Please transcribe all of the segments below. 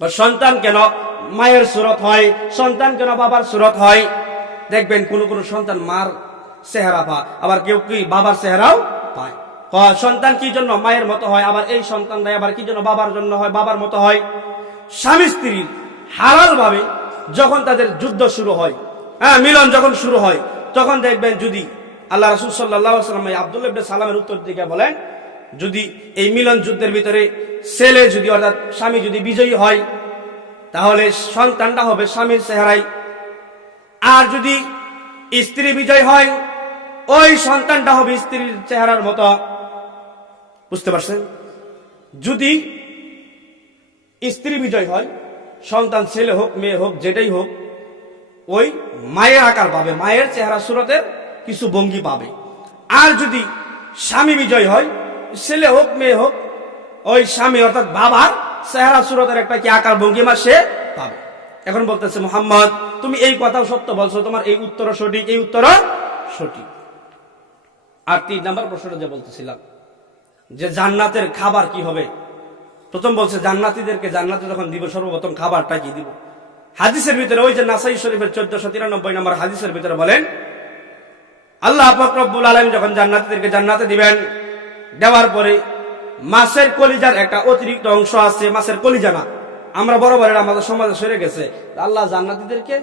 বা সন্তান কেন মায়ের সুরত হয়, সন্তান কেন বাবার সুরত হয়। দেখবেন কোন কোন সন্তান মার চেহারা পায়, আবার কেউ কি বাবার চেহারাও পায়। সন্তান কি জন্য মায়ের মতো হয়, আবার এই সন্তানরাই আবার কি জন্য বাবার জন্য হয়, বাবার মতো হয়। স্বামী স্ত্রীর হালাল ভাবে যখন তাদের যুদ্ধ শুরু হয়, মিলন যখন শুরু হয়, তখন দেখবেন যদি আল্লাহ রাসূল সাল্লাল্লাহু আলাইহি ওয়াসাল্লাম আব্দুল্লাহ ইবনে সালামের উত্তর দিকে বলেন, যদি এই মিলন যুদ্ধের ভিতরে ছেলে যদি অর্থাৎ স্বামী যদি বিজয়ী হয়, তাহলে সন্তানটা হবে স্বামীর চেহারায়। আর যদি স্ত্রী বিজয় হয়, ওই সন্তানটা হবে স্ত্রীর চেহারার মতো। বুঝতে পারছেন? যদি স্ত্রী বিজয় হয়, সন্তান ছেলে হোক মেয়ে হোক যেটাই হোক, ওই মায়ের আকার পাবে, মায়ের চেহারা সুরতের কিছু ভঙ্গি পাবে। আর যদি স্বামী বিজয় হয়, ছেলে হোক মেয়ে হোক, ওই স্বামী অর্থাৎ বাবার চেহারা সুরতের একটা কি আকার ভঙ্গিমা সে পাবে। এখন বলতেছে মুহাম্মদ, তুমি এই কথাও সত্য বলছো, তোমার এই উত্তরও সঠিক, এই উত্তরও সঠিক। আর 3 নাম্বার প্রশ্নটা যে বলতেছিলাম যে জান্নাতের খাবার কি হবে, প্রথম বলছে জান্নাতীদেরকে জান্নাতে যখন দিব সর্বপ্রথম খাবারটা কি দিব। হাদিসের ভিতরে ওই যে নাসাই শরীফের 1493 নম্বর হাদিসের ভিতরে বলেন, আল্লাহ পাক রব্বুল আলামিন যখন জান্নাতীদেরকে জান্নাতে দিবেন, দেওয়ার পরে মাছের কলিজার একটা অতিরিক্ত অংশ আছে, মাছের কলিজা না, আমরা বরাবর আমাদের সমাজে সরে গেছে, আল্লাহ জান্নাতীদেরকে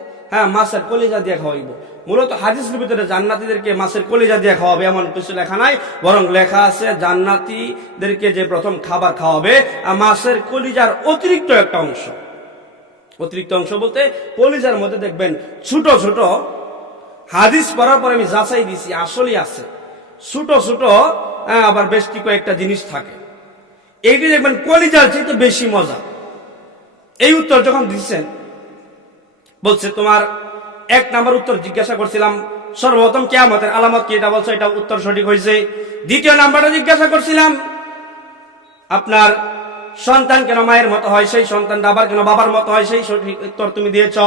মাছের কলিজা দিয়ে খাওয়াইব। মূলত হাদিসের ভিতরে জান্নাতীদেরকে মাছের কলিজা দিয়ে খাওয়াবে এমন কিছু লেখা নাই, বরং লেখা আছে জান্নাতীদেরকে যে প্রথম খাবার খাওয়াবে মাছের কলিজার অতিরিক্ত একটা অংশ। অতিরিক্ত অংশ বলতে কলিজার মধ্যে দেখবেন ছোট ছোট, হাদিস পড়ার পরে আমি যাচাই দিছি আসলেই আছে, ছোট ছোট আবার বেশ কয়েকটা জিনিস থাকে। এইটি দেখবেন কলিজার চাইতে বেশি মজা। এই উত্তর যখন দিচ্ছেন, বলছে তোমার 1 নাম্বার উত্তর জিজ্ঞাসা করছিলাম সর্বপ্রথম কিয়ামতের আলামত কি, এটা বলছো, এটা উত্তর সঠিক হয়েছে। 2য় নাম্বারটা জিজ্ঞাসা করছিলাম আপনার সন্তান কেন মায়ের মতো হয়, সেই সন্তানটা আবার কেন বাবার মতো হয়, সেই সঠিক উত্তর তুমি দিয়েছ।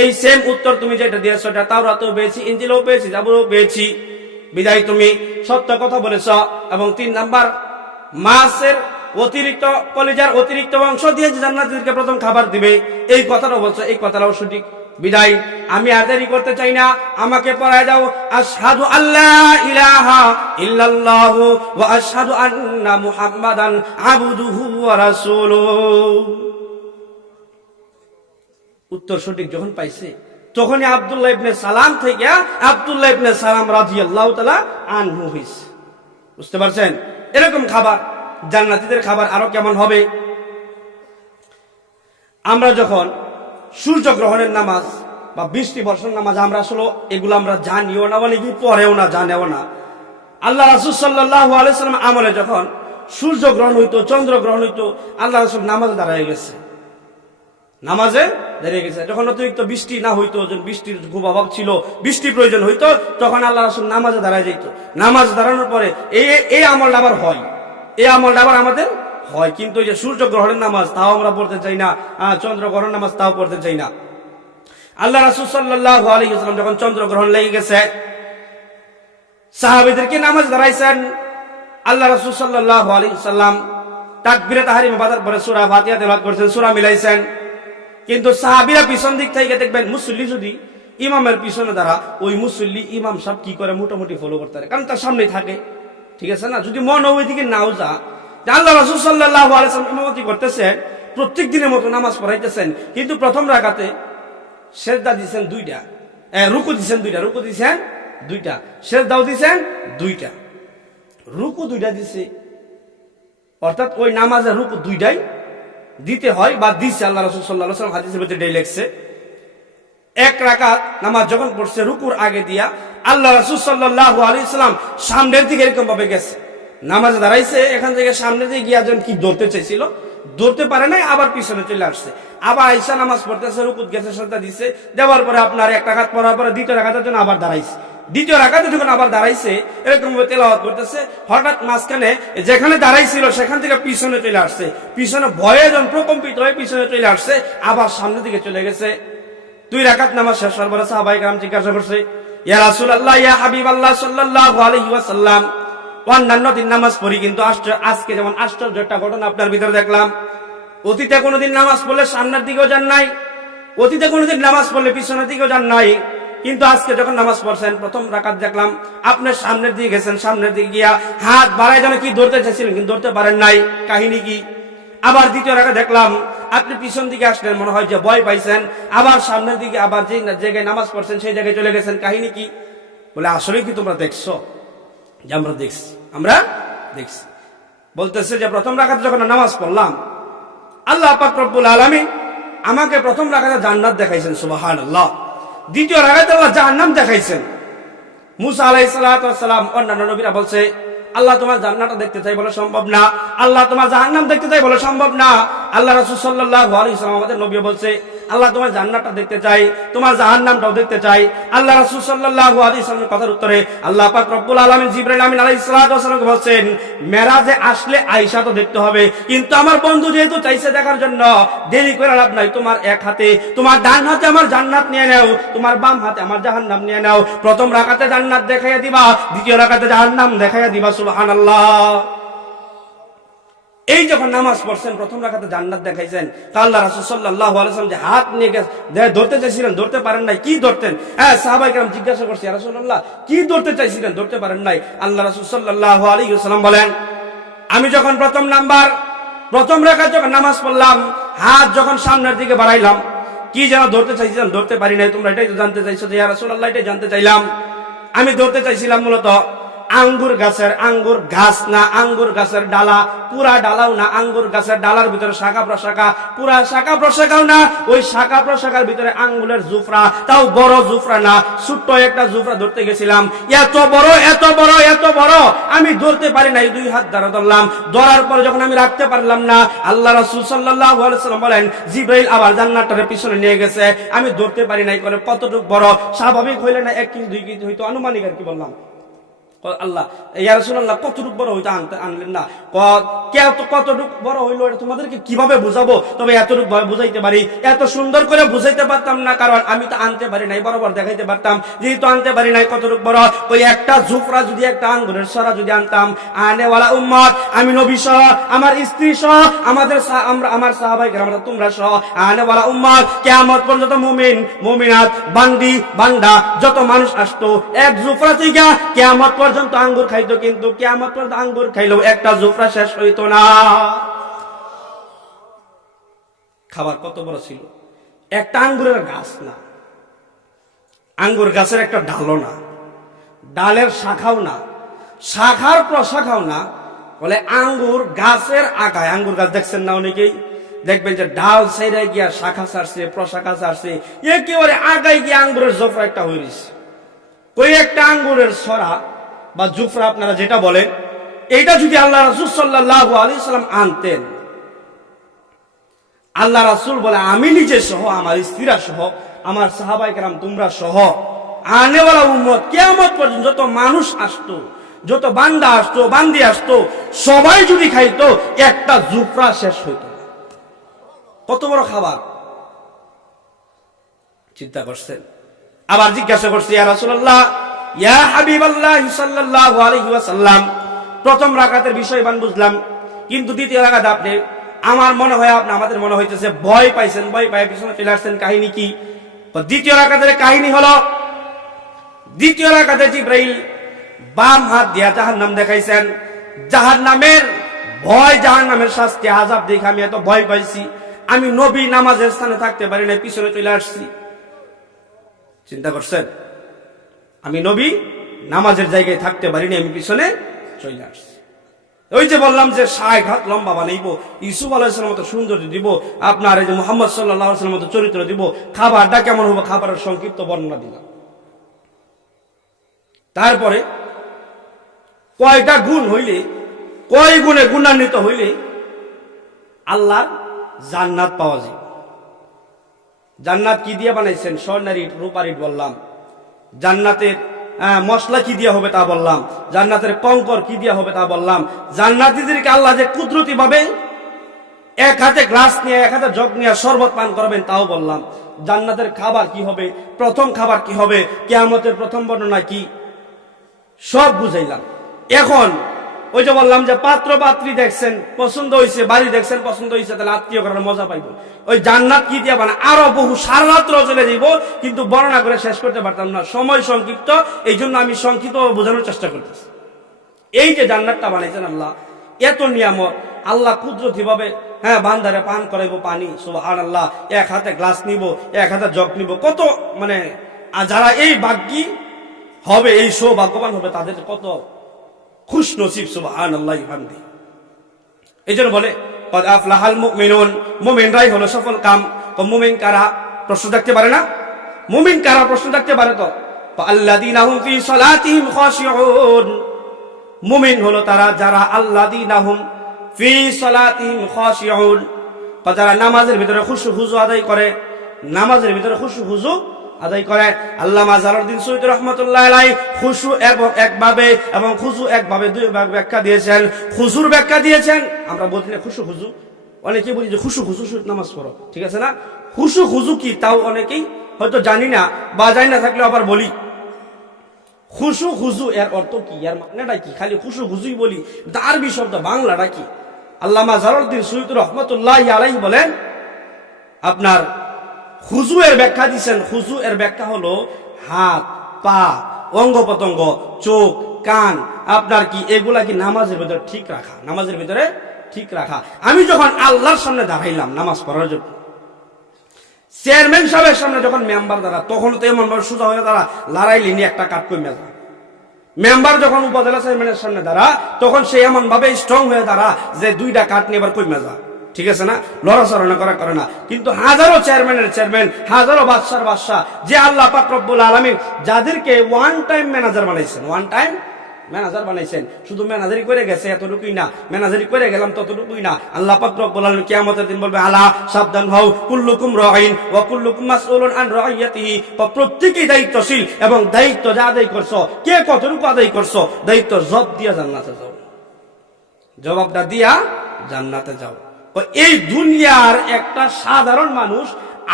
এই সেম উত্তর তুমি যেটা দিয়েছ এটা তাওরাতেও পেয়েছি, ইনজিলেও পেয়েছি, জাবুরেও পেয়েছি, বিদায় তুমি সত্য কথা বলেছ। এবং 3 নাম্বার মাছের অতিরিক্ত কলিজার অতিরিক্ত অংশ দিয়ে জান্নাতীদেরকে প্রথম খাবার দিবে, এই কথাটা বলছো, এই কথাটাও সঠিক। বিদায় আমি আর দেরি করতে চাই না, আমাকে পড়ায় দাও আশহাদু আল্লা ইলাহা ইল্লাল্লাহু ওয়া আশহাদু আন্না মুহাম্মাদান আবদুহু ওয়া রাসূলুহু। উত্তর সঠিক যখন পাইছে, তখনই আব্দুল্লাহ ইবনে সালাম থেকে আব্দুল্লাহ ইবনে সালাম রাদিয়াল্লাহু তাআলা আনহু হইছে। বুঝতে পারছেন? এরকম খাবার জান্নাতীদের খাবার আরো কেমন হবে। আমরা যখন সূর্য গ্রহণের নামাজ বা বৃষ্টি বর্ষণ নামাজ, আমরা আসলে এগুলো আমরা জানিও না, মানে কি পড়েও না, জানেও না। আল্লাহ রাসূল সাল্লাল্লাহু আলাইহি ওয়াসাল্লাম আমলে যখন সূর্য গ্রহণ হইতো, চন্দ্র গ্রহণ হইতো, আল্লাহ রাসূল নামাজে দাঁড়ায় গেছে, নামাজে দাঁড়িয়ে গেছে। যখন অতিরিক্ত বৃষ্টি না হইতো, যখন বৃষ্টির খুব অভাব ছিল, বৃষ্টি প্রয়োজন হইতো, তখন আল্লাহ রাসূল নামাজে দাঁড়ায় যেত। নামাজ দাঁড়ানোর পরে এই আমলটা আবার হয়, এই আমলটা আবার আমাদের হয়। কিন্তু যে সূর্য গ্রহণের নামাজ তাও আমরা পড়তে চাই না, চন্দ্র গ্রহণ নামাজ তাও পড়তে চাই না। আল্লাহ রাসূল সাল্লাল্লাহু আলাইহি ওয়াসাল্লাম যখন চন্দ্র গ্রহণ লেগে গেছে, সাহাবীদেরকে নামাজ দাঁড়াইছেন। আল্লাহ রাসূল সাল্লাল্লাহু আলাইহি ওয়াসাল্লাম তাকবীরে তাহরিমা বাদার পরে সূরা ফাতিহা তেলাওয়াত করছেন, সূরা মিলাইছেন। কিন্তু সাহাবীরা পিছন দিক থেকে দেখবেন মুসল্লি যদি ইমামের পিছনে দাঁড়া, ওই মুসল্লি ইমাম সাহেব কি করে মোটামুটি ফলো করতে পারে, কারণ তার সামনেই থাকে, ঠিক আছে না। যদি মন ওই দিকে নাও যা, আল্লাহ রাসূল সাল্লাল্লাহু আলাইহি ওয়াসাল্লাম ইমামতি করতেছেন, প্রত্যেক দিনের মতো নামাজ পড়াইতেছেন, কিন্তু প্রথম রাকাতে সেজদা দিয়েছেন 2টা, রুকু দিয়েছেন 2টা, রুকু দিয়েছেন 2টা, সেজদাও দিয়েছেন 2টা, রুকু 2টা দিছে, অর্থাৎ ওই নামাজের রুকু 2টাই দিতে হয় বা দিচ্ছে। আল্লাহ রাসূল সাল্লাল্লাহু আলাইহি ওয়াসাল্লাম হাদিসের মধ্যে লেখছে, 1 রাকাত নামাজ যখন পড়ছে রুকুর আগে দিয়া আল্লাহ রাসূল সাল্লাল্লাহু আলাইহি ওয়াসাল্লাম সামনের দিকে এরকম ভাবে গেছে, নামাজে দাঁড়াইছে, এখান থেকে সামনের দিকে গিয়া যখন কি ধরতে চাইছিল, ধরতে পারে নাই, আবার পিছনে চলে আসছে, আবার আইসা নামাজ পড়তেছে, রুকুত গেছে, সেজদা দিছে, দেওয়ার পরে আপনার 1 রাকাত পড়ার পরে 2য় রাকাতের জন্য আবার দাঁড়াইছে। 2য় রাকাতে যখন আবার দাঁড়াইছে, এরকম ভাবে তেলাওয়াত করতেছে, হঠাৎ মাঝখানে যেখানে দাঁড়াইছিল সেখান থেকে পিছনে চলে আসছে, পিছনে ভয়ে যখন প্রকম্পিত হয়ে পিছনে চলে আসছে, আবার সামনের দিকে চলে গেছে। 2 রাকাত নামাজ শেষ হওয়ার পরে সাহাবায়ে কেরাম জিজ্ঞাসা করছে, ইয়া রাসূলুল্লাহ, ইয়া হাবিবাল্লাহ সাল্লাল্লাহু আলাইহি ওয়াসাল্লাম, অন্যান্য দিন নামাজ পড়ি, কিন্তু আজকে যেমন আশ্চর্য একটা ঘটনা আপনার ভিতরে দেখলাম, অতীতে কোনোদিন নামাজ পড়লে সামনের দিকেও যান নাই, অতীতে কোনোদিন নামাজ পড়লে পিছনের দিকেও যান নাই, কিন্তু আজকে যখন নামাজ পড়ছেন প্রথম রাকাত দেখলাম আপনি সামনের দিকে গেছেন, সামনের দিকে গিয়া হাত বাড়ায় যেন কি ধরতে চাইছিলেন কিন্তু ধরতে পারেন নাই, কাহিনী কি? আবার দ্বিতীয় রাকাত দেখলাম আপনি পিছন দিকে আসলেন, মনে হয় যে ভয় পাইছেন, আবার সামনের দিকে আবার যে জায়গায় নামাজ পড়ছেন সেই জায়গায় চলে গেছেন, কাহিনী কি? বলে আসলে কি তোমরা দেখছো? যে আমরা দেখছি, আমরা দেখছি। বলতেছে যে প্রথম রাকাতে যখন নামাজ পড়লাম আল্লাহ পাক রব্বুল আলামিন আমাকে প্রথম রাকাতে জান্নাত দেখাইছেন, সুবহানাল্লাহ। দ্বিতীয় রাকাতে আল্লাহ জাহান্নাম দেখাইছেন। মুসা আলাইহিস সালাতু ওয়াস সালাম অন্যান্য নবীরা বলছে আল্লাহ তোমার জান্নাতটা দেখতে চাই বলে সম্ভব না, আল্লাহ তোমার জাহান্নাম দেখতে চাই বলে সম্ভব না। আল্লাহ রাসূল সাল্লাল্লাহু আলাইহি ওয়াসাল্লাম আমাদের নবী বলছে আল্লাহ তোমার জান্নাতটা দেখতে চাই, তোমার জাহান্নামটাও দেখতে চাই। আল্লাহ রাসূল সাল্লাল্লাহু আলাইহি ওয়াসাল্লামের কথার উত্তরে আল্লাহ পাক রব্বুল আলামিন জিবরাইল আমিন আলাইহিস সালাতু ওয়াস সালামকে বলছেন মেরাজে আসলে আয়েশা তো দেখতে হবে, কিন্তু আমার বন্ধু যেহেতু চাইছে দেখার জন্য দেরি করে লাভ নাই, তোমার এক হাতে তোমার ডান হাতে আমার জান্নাত নিয়ে নাও, তোমার বাম হাতে আমার জাহান্নাম নিয়ে নাও। প্রথম রাকাতে জান্নাত দেখাইয়া দিবা, দ্বিতীয় রাকাতে জাহান্নাম দেখাইয়া দিবা, সুবহানাল্লাহ। এই যখন নামাজ পড়ছেন প্রথম রাকাতে জান্নাত দেখাইছেন, তা আল্লাহ রাসূল সাল্লাল্লাহু আলাইহি ওয়াসাল্লাম যে হাত নিয়ে ধরতে চাইছিলেন ধরতে পারেন নাই, কি ধরতেন? হ্যাঁ, সাহাবায়ে কেরাম জিজ্ঞাসা করছে ইয়া রাসূলুল্লাহ কি ধরতে চাইছিলেন, ধরতে পারেন নাই? আল্লাহ রাসূল সাল্লাল্লাহু আলাইহি ওয়াসাল্লাম বলেন আমি যখন প্রথম রাকাত যখন নামাজ পড়লাম হাত যখন সামনের দিকে বাড়াইলাম কি যেন ধরতে চাইছিলাম, ধরতে পারি নাই। তোমরা এটাই তো জানতে চাইছো যে ইয়া রাসূলুল্লাহ, এটাই জানতে চাইলাম। আমি ধরতে চাইছিলাম মূলত আঙ্গুর গাছের, আঙ্গুর গাছ না আঙ্গুর গাছের ডালা, পুরা ডালাও না, আঙ্গুর গাছের ডালার ভিতরে শাখা প্রশাখা, পুরা শাখা প্রশাখাও না, ওই শাখা প্রশাখার ভিতরে আঙ্গুলের জুফরা, তাও বড় জুফরা না, ছোট্ট একটা জুফরা ধরতে গেছিলাম। এত বড় এত বড় এত বড় আমি ধরতে পারি নাই, দুই হাত দ্বারা ধরলাম। ধরার পরে যখন আমি রাখতে পারলাম না আল্লাহ রাসূল সাল্লাল্লাহু আলাইহি ওয়াসাল্লাম বলেন জিবরাইল আবার জান্নাতের পিছনে নিয়ে গেছে, আমি ধরতে পারি নাই। করে কতটুকু বড়? স্বাভাবিক হইলে না 1 কেজি 2 কেজি হইতো, আনুমানিক আর কি বললাম। আল্লাহ ইয়া রাসূলুল্লাহ কতটুকু বড় হইতো আনলেন না? কতটুকু বড় হইলো এটা তোমাদেরকে কিভাবে বুঝাবো? তবে এতটুকু ভাবে বুঝাইতে পারি, এত সুন্দর করে বুঝাইতে পারতাম না, কারণ আমি তো আনতে পারি নাই, বরাবর দেখাইতে পারতাম, যেহেতু আনতে পারি নাই কতটুকু বড়। ওই একটা জুফরা যদি, একটা আঙ্গুরের সরা যদি আনতাম, আনেওয়ালা উম্মত আমি নবী সহ, আমার স্ত্রী সহ, আমার সাহাবায়ে কেরাম তোমরা সহ, আনেওয়ালা উম্মত কিয়ামত পর্যন্ত মুমিন মুমিনাত বান্দি বান্দা যত মানুষ আসতো এক জুফরা থেকে কিয়ামত পর্যন্ত আঙ্গুর খাইতো, কিন্তু কিয়ামত পর্যন্ত আঙ্গুর খাইলেও একটা জুফরা শেষ হইতো না। খাবার কত বড় ছিল! একটা আঙ্গুরের গাছ না, আঙ্গুর গাছের একটা ডালও না, ডালের শাখাও না, শাখার প্রশাখাও না, বলে আঙ্গুর গাছের আগায়। আঙ্গুর গাছ দেখছেন না অনেকেই, দেখবেন যে ডাল সাইডে গিয়া শাখা ছাড়ছে, প্রশাখা ছাড়ছে, একেবারে আগায় গিয়ে আঙ্গুরের জোফরা একটা হইছে। ওই একটা আঙ্গুরের সরা বা জুফরা আপনারা যেটা বলেন, এইটা যদি আল্লাহ রাসূল সাল্লাল্লাহু আলাইহি ওয়াসাল্লাম আনতেন, আল্লাহ রাসূল বলে আমি নিজে সহ, আমার স্ত্রীরা সহ, আমার সাহাবায়ে কেরাম তোমরা সহ, আনেওয়ালা উম্মত কিয়ামত পর্যন্ত যত মানুষ আসতো, যত বান্দা আসতো বান্দি আসতো, সবাই যদি খাইতো একটা জুফরা শেষ হইতো না। কত বড় খাবার! চিন্তা করছেন? আবার জিজ্ঞাসা করছে ইয়া রাসূলুল্লাহ, ইয়া হাবিবাল্লাহ সাল্লাল্লাহু আলাইহি ওয়াসাল্লাম, প্রথম রাকাতের বিষয়বান বুঝলাম, কিন্তু দ্বিতীয় রাকাত আপনি আমার মনে হয় আমাদের মনে হইতেছে ভয় পাইছেন, ভয় পায় পিছনে চলে আসছেন, কাহিনী কি? দ্বিতীয় রাকাতের কাহিনী হলো, দ্বিতীয় রাকাতে জিবরাইল বাম হাত দিয়া জাহান্নাম দেখাইছেন। জাহান্নামের ভয়, জাহান্নামের শাস্তি আযাব দেখে আমি এত ভয় পাইছি, আমি নবী নামাজের স্থানে থাকতে পারি না, পিছনে চলে আসছি। চিন্তা করছেন? আমি নবী নামাজের জায়গায় থাকতে পারিনি, আমি পিছনে চলে আসছি। ওই যে বললাম যে 60 হাত লম্বা বানাইবো, ইউসুফ আলাইহিস সালামের মতো সৌন্দর্য দিব, আপনার এই যে মুহাম্মদ সাল্লাল্লাহু আলাইহি ওয়াসাল্লামের মতো চরিত্র দিব, খাবারটা কেমন হবে খাবারের সংক্ষিপ্ত বর্ণনা দিলাম। তারপরে কয়টা গুণ হইলে, কয় গুণে গুণান্বিত হইলে আল্লাহর জান্নাত পাওয়া যায়। জান্নাত কি দিয়ে বানাইছেন? স্বর্ণের ইট, রূপার ইট বললাম। জান্নাতের মশলা কি দিয়া হবে তা বললাম। জান্নাতের কঙ্কর কি দিয়া হবে তা বললাম। জান্নাতীদেরকে আল্লাহ যে কুদরতি ভাবে এক হাতে গ্লাস নিয়ে, এক হাতে জগ নিয়ে শরবত পান করবেন তাও বললাম। জান্নাতের খাবার কি হবে, প্রথম খাবার কি হবে, কিয়ামতের প্রথম বর্ণনা কি, সব বুঝাইলাম। এখন ওই যে বললাম যে পাত্র পাত্রী দেখছেন পছন্দ হয়েছে, বাড়ি দেখছেন পছন্দ হয়েছে, তাহলে আত্মীয় করার মজা পাইবো। ওই জান্নাত কি দিয়া বানা, আরো বহু সারা রাত্র চলে যাইব, কিন্তু বর্ণনা করে শেষ করতে পারতাম না, সময় সংক্ষিপ্ত, এই জন্য আমি সংক্ষিপ্ত বোঝানোর চেষ্টা করতেছি। এই যে জান্নাতটা বানাইছেন আল্লাহ, এত নিয়ামত আল্লাহ কুদরতি ভাবে, হ্যাঁ, বান্দারে পান করাইবো পানি, সুবহানাল্লাহ, এক হাতে গ্লাস নিব, এক হাতে জগ নিব, কত মানে যারা এই ভাগ্যী হবে, এই সৌভাগ্যবান হবে, তাদের কত খুশ নসিব, সুবহানাল্লাহ বিহামদি। এই জন্য বলে কদ আফলাহাল মুমিনুন, মুমিনরাই হলো সফল কাম। তো মুমিন কারা প্রশ্ন থাকতে পারে না? মুমিন কারা প্রশ্ন থাকতে পারে তো? আল্লাযীনা হুম ফি সালাতিহিম খাশিউন, মুমিন হলো তারা যারা আল্লাযীনা হুম ফি সালাতিহিম খাশিউন, যারা নামাজের ভিতরে খুশু খুজু আদায় করে, নামাজের ভিতরে খুশু খুজু আদায় করে। আল্লামা জালালউদ্দিন সৈয়দী রাহমাতুল্লাহ আলাইহি খুশু একভাবে এবং খুশু একভাবে দুই ভাগ ব্যাখ্যা দিয়েছেন। খুশুর ব্যাখ্যা দিয়েছেন, আমরা বলছি না খুশু খুজু, অনেকেই বলি যে খুশু খুজু নামাজ পড়ো, ঠিক আছে না? খুশু খুজু কি তাও অনেকেই হয়তো জানি না, বা জানি না থাকলে আবার বলি। খুশু খুজু এর অর্থ কি, এর মানেটা কি? খালি খুশু খুজুই বলি, আরবি শব্দ বাংলাটা কি? আল্লামা জালালউদ্দিন সৈয়দী রাহমাতুল্লাহ আলাইহি বলেন, আপনার খুজু এর ব্যাখ্যা দিচ্ছেন। খুজু এর ব্যাখ্যা হলো হাত, পা, অঙ্গ প্রত্যঙ্গ, চোখ, কান, আপনার কি এগুলা কি নামাজের ভিতরে ঠিক রাখা, নামাজের ভিতরে ঠিক রাখা। আমি যখন আল্লাহর সামনে দাঁড়াইলাম নামাজ পড়ার জন্য, চেয়ারম্যান সাহেবের সামনে যখন মেম্বার দাঁড়া, তখন তো এমন ভাবে সোজা হয়ে দাঁড়া, লড়াইলি নিয়ে একটা কাট কমে যা। মেম্বার যখন উপজেলা চেয়ারম্যানের সামনে দাঁড়া, তখন সে এমন ভাবে স্ট্রং হয়ে দাঁড়া যে দুইটা কাট নিয়ে এবার কমে যা, ঠিক আছে না? লড়াচড়া করা করে না। কিন্তু হাজারো চেয়ারম্যানের চেয়ারম্যান, হাজারো বাদশার বাদশা, যে আল্লাহ পাক রব্বুল আলামিন যাদেরকে ওয়ান টাইম ম্যানেজার বানাইছেন, ওয়ান টাইম ম্যানেজার বানাইছেন, শুধু ম্যানেজারি করে গেছে এতটুকুই না, ম্যানেজারি করে গেলাম ততটুকুই না, আল্লাহ পাক রব্বুল আলামিন কিয়ামতের দিন বলবে, আলা সাবধান হও, কুল্লুকুম রাঈন ওয়া কুল্লুকুম মাসউলুন আন রাইয়াতিহি, প্রত্যেকেই দায়িত্বশীল এবং দায়িত্ব যা আদায় করছো, কে কতটুকু আদায় করছো, দায়িত্ব জবাব দিয়া জান্নাতে যাও, জবাবটা দিয়া জান্নাতে যাও। এই দুনিয়ার একটা সাধারণ মানুষ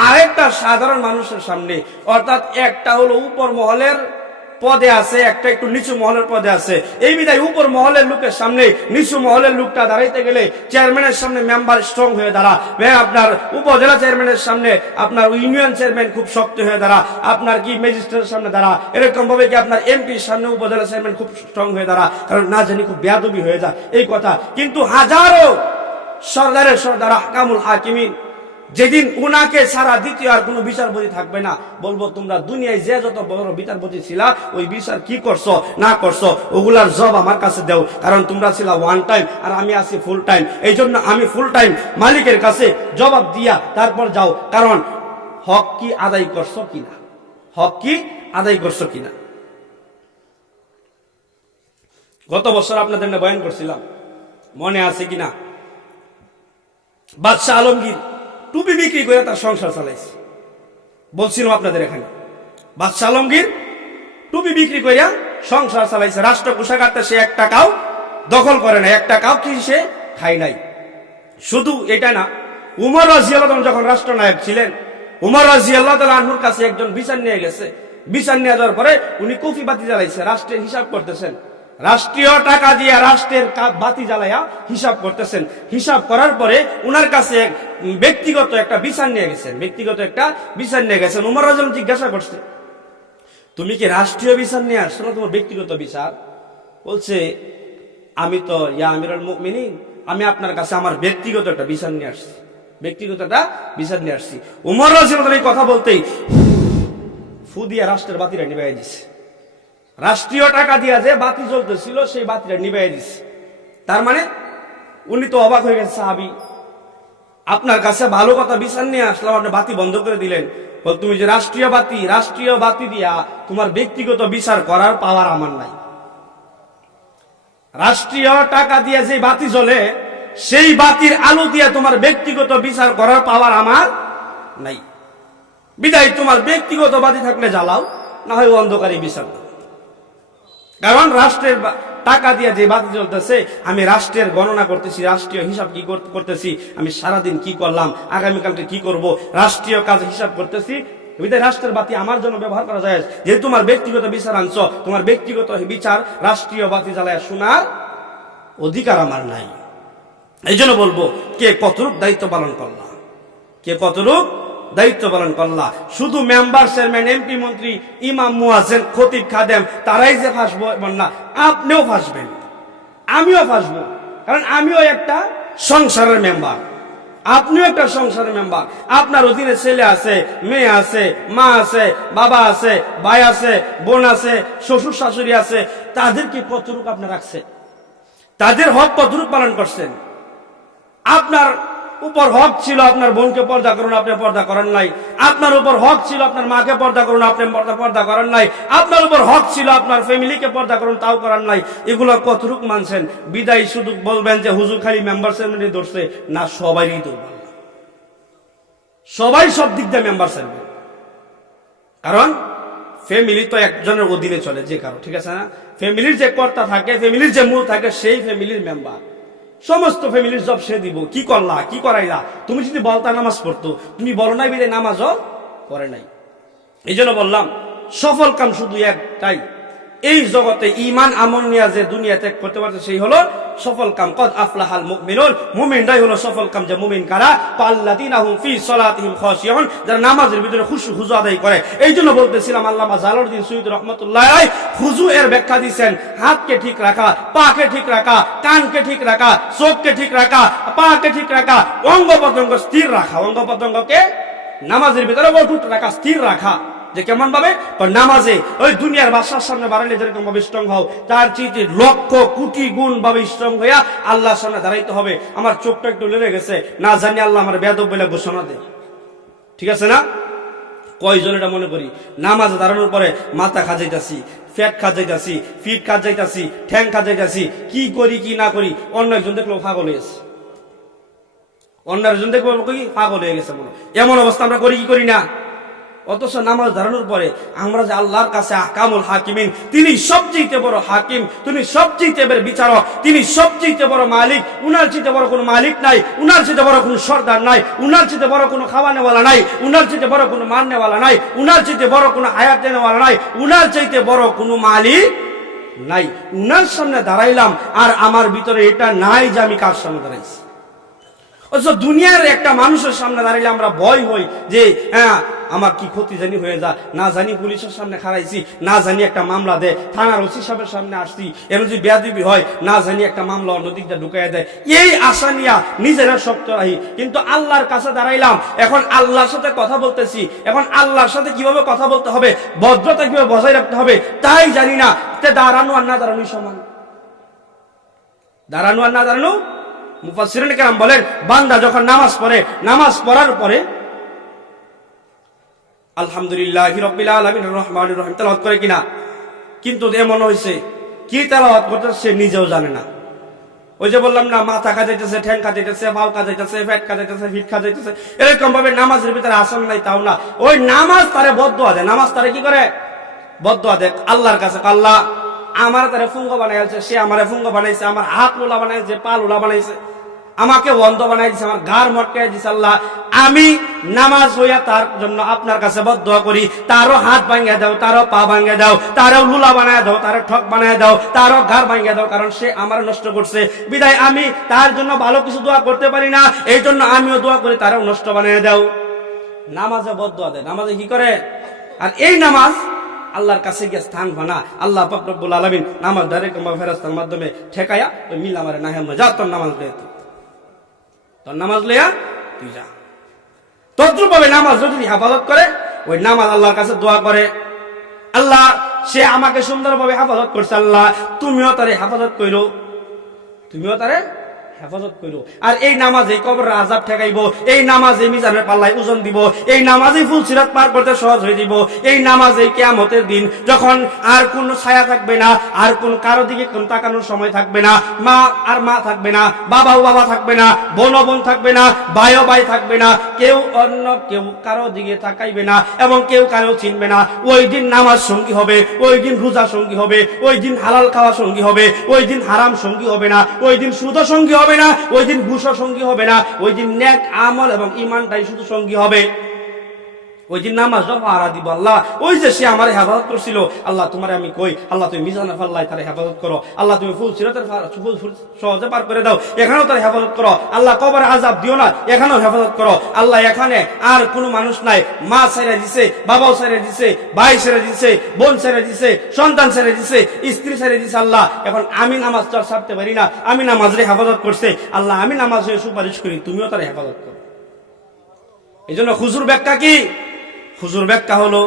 আরেকটা সাধারণ মানুষের সামনে, অর্থাৎ একটা হলো উপর মহলের পদে আছে, একটা একটু নিচু মহলের পদে আছে, এই বিধায় উপর মহলের লোকের সামনে নিচু মহলের লোকটা দাঁড়াইতে গেলে চেয়ারম্যানের সামনে মেম্বার স্ট্রং হয়ে দাঁড়া, আপনার উপজেলা চেয়ারম্যানের সামনে আপনার ইউনিয়ন চেয়ারম্যান খুব শক্ত হয়ে দাঁড়া, আপনার কি ম্যাজিস্ট্রেটের সামনে দাঁড়া, এরকম ভাবে কি আপনার এমপির সামনে উপজেলা চেয়ারম্যান খুব স্ট্রং হয়ে দাঁড়া, কারণ না জানি খুব বেয়াদবি হয়ে যায় এই কথা। কিন্তু হাজারো সরদারের সরদার আহকামুল হাকিমিন, যেদিন উনাকে ছাড়া দ্বিতীয় আর কোনো বিচারপতি থাকবে না, বলবো তোমরা দুনিয়ায় যে যত বড় বিচারপতি ছিলা, ওই বিচার কি করছো না করছো ওগুলার জব আমার কাছে দাও, কারণ তোমরা ছিলা ওয়ান টাইম আর আমি আছি ফুল টাইম, এই জন্য আমি ফুল টাইম মালিকের কাছে জবাব দিয়া তারপর যাও, কারণ হক কি আদায় করছো কিনা, হক কি আদায় করছো কিনা। গত বছর আপনাদের বয়ান করছিলাম, মনে আছে কিনা, বাদশাহ আলমগীর টুপি বিক্রি করে তার সংসার চালাইছে, বলছিলাম আপনাদের এখানে। বাদশাহ আলমগীর টুপি বিক্রি করিয়া সংসার চালাইছে, রাষ্ট্র কোষাগারটা সে এক টাকাও দখল করে না, এক টাকাও কি সে খাই নাই। শুধু এটা না, উমর রাদিয়াল্লাহু আনহু যখন রাষ্ট্রনায়ক ছিলেন, উমর রাদিয়াল্লাহু তাআলা আনহুর কাছে একজন বিচার নিয়ে গেছে, বিচার নিয়ে যাওয়ার পরে উনি কফি বাতি জ্বালাইছে, রাষ্ট্রের হিসাব করতেছেন, রাষ্ট্রীয় টাকা দিয়ে রাষ্ট্রের বাতি জ্বালাইয়া হিসাব করতেছেন। হিসাব করার পরে উনার কাছে ব্যক্তিগত একটা বিচার নিয়ে গেছেন, ব্যক্তিগত একটা বিচার নিয়ে গেছেন। উমর রাদিয়াল্লাহু জিজ্ঞাসা করছে, তুমি কি রাষ্ট্রীয় বিচার নিয়ে আসছো না তোমার ব্যক্তিগত বিচার? বলছে, আমি তো ইয়া আমিরুল মুমিনিন, আমি আপনার কাছে আমার ব্যক্তিগত একটা বিচার নিয়ে আসছি, ব্যক্তিগত একটা বিচার নিয়ে আসছি। উমর রাদিয়াল্লাহু আনহু এই কথা বলতেই ফু দিয়ে রাষ্ট্রের বাতিটা নিভাইয়া দিছে, রাষ্ট্রীয় টাকা দিয়া যে বাতি জ্বলতেছিল সেই বাতিটা নিভাইয়া দিছে। তার মানে উনি তো অবাক হয়ে গেছে, সাহাবী, আপনার কাছে ভালো কথা বিচার নিয়ে আসলাম, আপনি বাতি বন্ধ করে দিলেন। বল, তুমি যে রাষ্ট্রীয় বাতি দিয়া তোমার ব্যক্তিগত বিচার করার পাওয়ার আমার নাই। রাষ্ট্রীয় টাকা দিয়ে যে বাতি জ্বলে সেই বাতির আলো দিয়ে তোমার ব্যক্তিগত বিচার করার পাওয়ার আমার নাই। বিদায় তোমার ব্যক্তিগত বাতি থাকলে জ্বালাও, না হয় অন্ধকারে বিচার দাও। কারণ রাষ্ট্রের টাকা দিয়ে যে বাতি জ্বলতেছে, আমি রাষ্ট্রের গণনা করতেছি, রাষ্ট্রীয় হিসাব কি করতেছি, আমি সারাদিন কি করলাম, আগামীকালকে কি করব, রাষ্ট্রীয় কাজে হিসাব করতেছি। রাষ্ট্রের বাতি আমার জন্য ব্যবহার করা যায়, যেহেতু তোমার ব্যক্তিগত বিচার আনছো, তোমার ব্যক্তিগত বিচার রাষ্ট্রীয় বাতি জ্বালায় শোনার অধিকার আমার নাই। এই জন্য বলবো, কে কতটুক দায়িত্ব পালন করলা, কে কতটুক দায়িত্ব পালন করলা। শুধু মেম্বার, চেয়ারম্যান, এমপি, মন্ত্রী, ইমাম, মুয়াজ্জিন, খতিব, খাদেম তারাই যে ফাঁসবো না, আপনিও ফাঁসবেন, আমিও ফাঁসবো। কারণ আমিও একটা সংসারের মেম্বার, আপনিও একটা সংসারের মেম্বার। আপনার অধীনে ছেলে আছে, মেয়ে আছে, মা আছে, বাবা আছে, ভাই আছে, বোন আছে, শ্বশুর শাশুড়ি আছে। তাদেরকে কতটুকু আপনি রাখছেন, তাদের হক কতটুকু পালন করছেন? আপনার উপর হক ছিল আপনার বোনকে পর্দা করুন, আপনি পর্দা করেন নাই। আপনার উপর হক ছিল আপনার মাকে পর্দা করুন, আপনি পর্দা করেন নাই। আপনার উপর হক ছিল আপনার ফ্যামিলিকে পর্দা করুন, তাও করেন নাই। এগুলো কতটুকু মানছেন? বিদায় শুধু বলবেন যে হুজুর খালি মেম্বার চেয়ারম্যানই ধরছে না, সবাইই দুর্বল, সবাই সব দিক দিয়ে মেম্বার চেয়ারম্যান। কারণ ফ্যামিলি তো একজনের অধীনে চলে, যে কারো, ঠিক আছে না? ফ্যামিলির যে কর্তা থাকে, ফ্যামিলির যে মূল থাকে, সেই ফ্যামিলির মেম্বার। সমস্ত ফ্যামিলির জব সে দিব। কি করলা, কি করাইলা? তুমি যদি বলতা নামাজ পড়তো, তুমি বলো নাই বিদায় নামাজও করে নাই। এই জন্য বললাম, সফল কাম শুধু একটাই, এই জগতে ঈমান আমল নিয়ে যে দুনিয়া ত্যাগ করতে পারছে, সেই হলো সফল কাম। কদ আফলাহাল মুমিনুন, মুমিনরাই হলো সফল কাম। যে মুমিন কারা? আল্লাযীনা হুম ফি সালাতিহিম খাশিউন, যারা নামাজের ভিতরে খুশু খুজু আদায় করে। এই জন্য বলতেছিলাম, আল্লামা জালালউদ্দিন সুয়ুতী রাহমাতুল্লাহ আলাইহি খুজু এর ব্যাখ্যা দিয়েছেন, হাতকে ঠিক রাখা, পাকে ঠিক রাখা, কানকে ঠিক রাখা, চোখকে ঠিক রাখা, পাকে ঠিক রাখা, অঙ্গ প্রত্যঙ্গ স্থির রাখা। অঙ্গ প্রত্যঙ্গকে নামাজের ভিতরে অটুট রাখা, স্থির রাখা। যে কেমন ভাবে? নামাজে ওই দুনিয়ার বাদশার সামনে বাড়াইলে যেরকম ভাবে স্ট্রং হও, তার চেয়ে লক্ষ কোটি গুণ ভাবে স্ট্রং হইয়া আল্লাহর সামনে দাঁড়াইতে হবে। আমার চোখটা একটু লেগে গেছে, না জানি আল্লাহ আমার বেয়াদব বলে ঘোষণা দেয়, ঠিক আছে না? কয়জন এটা মনে করি? নামাজে দাঁড়ানোর পরে মাথা খাজাইতাছি, ফ্যাট খাজাইতাছি, ফিট খাজাইতাছি, ঠ্যাং খাজাইতাছি, কি করি কি না করি। অন্য একজন দেখলো পাগল হয়েছে, অন্য একজন দেখবো কি পাগল হয়ে গেছে। এমন অবস্থা আমরা করি কি করি না? অথচ নামাজ দাঁড়ানোর পরে আমরা যে আল্লাহর কাছে আহকামুল হাকিমিন, তিনি সবচেয়ে বড় হাকিম, তিনি সবচেয়ে বড় বিচারক, তিনি সবচেয়ে বড় মালিক। উনার চেয়ে বড় কোনো মালিক নাই, উনার চেয়ে বড় কোনো সর্দার নাই, উনার চেয়ে বড় কোনো খাওয়ানেওয়ালা নাই, উনার চেয়ে বড় কোনো মারনেওয়ালা নাই, উনার চেয়ে বড় কোনো হায়াত দেনেওয়ালা নাই, উনার চাইতে বড় কোনো মালিক নাই। উনার সামনে দাঁড়াইলাম আর আমার ভিতরে এটা নাই যে আমি কার সামনে দাঁড়াইছি। অথচ দুনিয়ার একটা মানুষের সামনে দাঁড়াইলে আমরা ভয় হই যে হ্যাঁ আমার কি ক্ষতি জানি হয়ে যা, না জানি পুলিশের সামনে খাড়াইছি, না জানি একটা মামলা দেয়, থানার ওসি সাহেবের সামনে আসছি, এর যদি বেয়াদবি হয়, না জানি একটা মামলা অন্যদিকটা ঢুকাই দেয়। এই আশা নিয়ে নিজেরা শক্ত রাহি। কিন্তু আল্লাহর কাছে দাঁড়াইলাম, এখন আল্লাহর সাথে কথা বলতেছি, এখন আল্লাহর সাথে কিভাবে কথা বলতে হবে, ভদ্রতা কিভাবে বজায় রাখতে হবে তাই জানি না। দাঁড়ানো আর না দাঁড়ানোই সমান। দাঁড়ানো আর না দাঁড়ানো, মুফাসসিরিন কেরাম বলেন, বান্দা যখন নামাজ পড়ে, নামাজ পড়ার পরে আলহামদুলিল্লাহি রাব্বিল আলামিন রহমানির রহিম তেলাওয়াত করে কিনা, কিন্তু এমন হয়েছে কি তেলাওয়াত করতেছে সে নিজেও জানে না। ওই যে বললাম না, মাথা খাজাইতেছে, ঠ্যাং খাজাইতেছে, পাও খাজাইতেছে, পেট খাজাইতেছে, ফিট খাজাইতেছে, এরকম ভাবে নামাজের ভিতরে আসন নাই তাও না। ওই নামাজ তারে বদদুয়া দেয়, নামাজ তারে কি করে? বদদুয়া দেয় আল্লাহর কাছে। আল্লাহ আমার তারে ফুঙ্গ বানাইছে, সে আমারে ফুঙ্গ বানাইছে, আমার হাত লোলা বানাইছে, পা লোলা বানাইছে, আমাকে অন্ধ বানাই দিছে, আমার ঘাড় মটকাই দিছে। আল্লাহ আমি নামাজ হইয়া তার জন্য আপনার কাছে বদদুয়া করি, তারও হাত ভাঙিয়ে দাও, তারও পা ভাঙিয়ে দাও, তারও লুলা বানায় দাও, তারও ঠক বানায় দাও, তারও ঘাড় ভাঙিয়ে দাও, কারণ সে আমার নষ্ট করছে। বিদায় আমি তার জন্য ভালো কিছু দোয়া করতে পারি না, এই জন্য আমিও দোয়া করি তারও নষ্ট বানিয়ে দাও। নামাজে বদদুয়া দেয়, নামাজে কি করে? আর এই নামাজ আল্লাহর কাছে গিয়ে স্থান বানা। আল্লাহ পাক রব্বুল আলামিন নামাজ ডাইরেক্ট ফেরেশতার মাধ্যমে ঠেকায়া ওই মিল আমারে না হেম যা, তোর নামাজ লইয়া তোর নামাজ লইয়া তুই যা। তদ্রুপভাবে নামাজ যদি হেফাজত করে, ওই নামাজ আল্লাহর কাছে দোয়া করে, আল্লাহ সে আমাকে সুন্দরভাবে হেফাজত করছে, আল্লাহ তুমিও তারে হেফাজত কইরো, তুমিও তারে হেফাজত করো। আর এই নামাজে কবরের আযাব ঠেকাইব, এই নামাজে মিজানের পাল্লায় ওজন দিব, এই নামাজে ফুলসিরাত পার করতে সহজ হয়ে দিব, এই নামাজে কিয়ামতের দিন যখন আর কোন ছায়া থাকবে না, আর কোন কারো দিকে কোন তাকানোর সময় থাকবে না, মা আর মা থাকবে না, বাবা ও বাবা থাকবে না, বোন ও বোন থাকবে না, ভাই ও ভাই থাকবে না, কেউ অন্য কেউ কারো দিকে তাকাইবে না এবং কেউ কারো চিনবে না। ওই দিন নামাজ সঙ্গী হবে, ওই দিন রোজা সঙ্গী হবে, ওই দিন হালাল খাওয়া সঙ্গী হবে, ওই দিন হারাম সঙ্গী হবে না, ওই দিন সুদ সঙ্গী হবে না, ওই দিন ঘুষ সঙ্গী হবে না, ওই দিন নেক আমল এবং ঈমানটাই শুধু সঙ্গী হবে। ওই দিন নামাজ পাহারা দিব আল্লাহ, ওই যে সে আমার হেফাজত করছিল, আল্লাহ তোমার আমি কই, আল্লাহ তুমি মিজানের ফাল্লায় তার হেফাজত করো, আল্লাহ তুমি ফুল সিরাতের সহজে পার করে দাও, এখানেও তার হেফাজত করো, আল্লাহ কবরে আযাব দিও না, এখানেও হেফাজত করো আল্লাহ। এখানে আর কোনো মানুষ নাই, মা ছেড়ে দিছে, বাবাও ছেড়ে দিছে, ভাই ছেড়ে দিছে, বোন ছেড়ে দিছে, সন্তান ছেড়ে দিছে, স্ত্রী ছেড়ে দিছে আল্লাহ। এখন আমি নামাজ তো আর ছাড়তে পারি না, আমি নামাজের হেফাজত করছে আল্লাহ, আমি নামাজে সুপারিশ করি, তুমিও তার হেফাজত করো। এই জন্য হুজুর ব্যাখ্যা কি? হুজুর ব্যাখ্যা হলো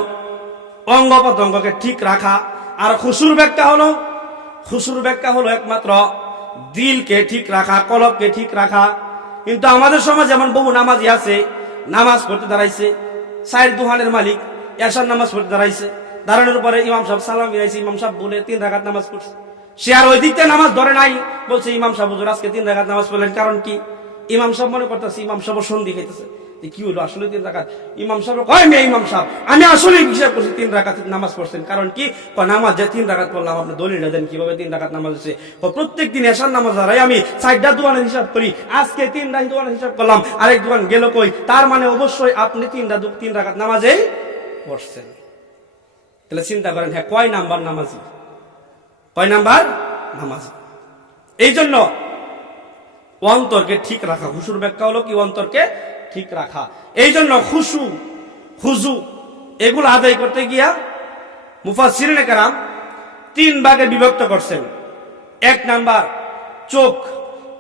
অঙ্গ প্রত্যঙ্গকে ঠিক রাখা, আর খুশুর ব্যাখ্যা হলো একমাত্র দিলকে ঠিক রাখা, কলবকে ঠিক রাখা। কিন্তু আমাদের সমাজে এমন বহু নামাজি আছে, নামাজ পড়তে দাঁড়াইছে, সাইড দুহানের মালিক, এশার নামাজ পড়তে দাঁড়াইছে, দাঁড়ানোর পরে ইমাম সাহেব সালাম ফিরাইছে, ইমাম সাহেব বলে 3 রাকাত নামাজ পড়ছে, সে আর ওই দিকতে নামাজ ধরে নাই, বলছে ইমাম সাহেব হুজুর আজকে 3 রাকাত নামাজ পড়লেন, কারণ কি? ইমাম সাহেব মনে করতেছে ইমাম সাহেব সন্ধি খাইতেছে, কি হলো আসলে 3 রাকাত? ইমাম সাহেব কয় মে ইমাম সাহেব আমি আসলে হিসাব করছি 3 রাকাত নামাজ পড়ছেন, কারণ কি? নামাজ যে 3 রাকাত পড়লাম, আপনি দলিলটা দেন কিভাবে 3 রাকাত নামাজ হচ্ছে? প্রত্যেক দিন এশার নামাজ দাঁড়াই আমি 4টা দোয়ানের হিসাব করি, আজকে 3টা দোয়ানের হিসাব করলাম, আরেক দোয়ান গেল কই, তার মানে অবশ্যই আপনি 3 রাকাত নামাজেই পড়ছেন। তাহলে চিন্তা করেন, হ্যাঁ কয় নাম্বার নামাজি? এই জন্য অন্তরকে ঠিক রাখা, খুশুর ব্যাখ্যা হলো কি? অন্তরকে ঠিক রাখা। এই জন্য খুজু এগুলো আদায় করতে গিয়া মুফাসসিরিনে কেরাম 3 ভাগে বিভক্ত করছেন। 1 নাম্বার চোখ,